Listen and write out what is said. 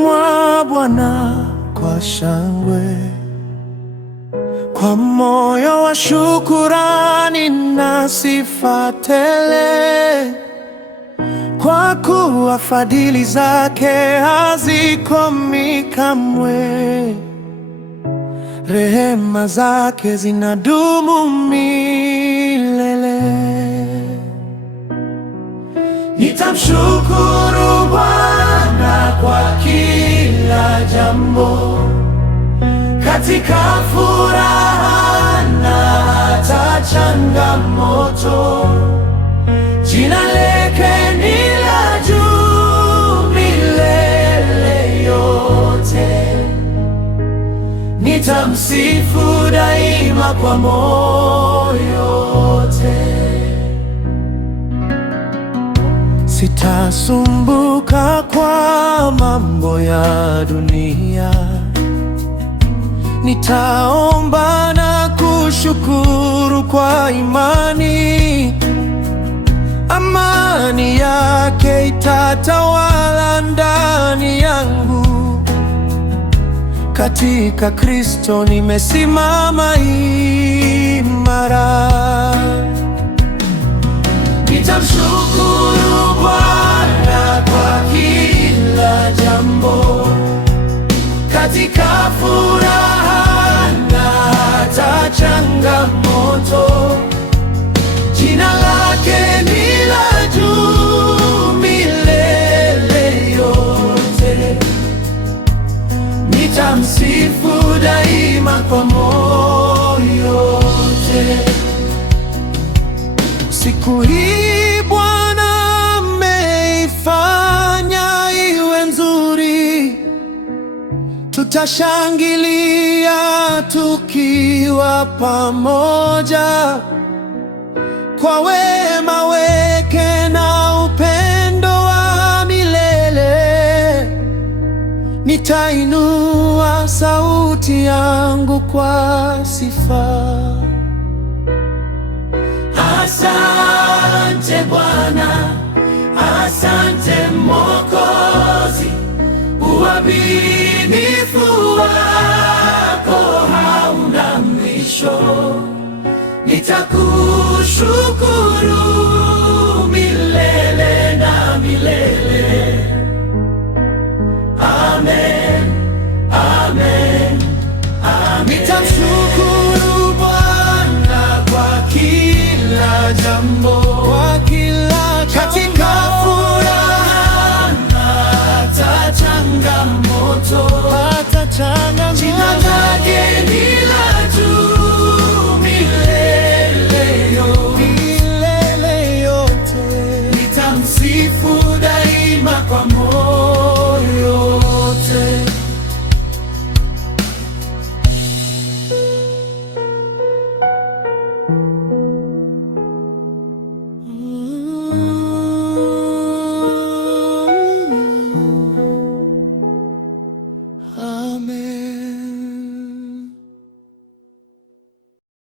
mwa Bwana kwa shangwe, kwa moyo wa shukurani na sifa tele, kwa kuwa fadhili zake hazikomi kamwe, rehema zake zinadumu milele. Nitamshukuru Bwana kwa kila jambo, katika furaha na hata changamoto. Jina lake ni la juu milele yote, nitamsifu daima kwa moyo wote. Sitasumbuka kwa mambo ya dunia, nitaomba na kushukuru kwa imani. Amani yake itatawala ndani yangu, katika Kristo nimesimama imara. Nitamshukuru Bwana kwa kila jambo, katika furaha na hata changamoto. Jina lake ni la juu milele yote, nitamsifu daima kwa moyo wote. Siku hii Bwana ameifanya iwe nzuri, tutashangilia tukiwa pamoja, kwa wema wake na upendo wa milele. Nitainua sauti yangu kwa sifa. Asante Bwana, asante Mwokozi, uaminifu wako hauna mwisho. Nitakushukuru milele na milele. Amen, amen, amen. Nitamshukuru Bwana kwa kila jambo, katika furaha na hata changamoto. Jina lake ni la juu milele yote, nitamsifu daima kwa moyo wote. Amen.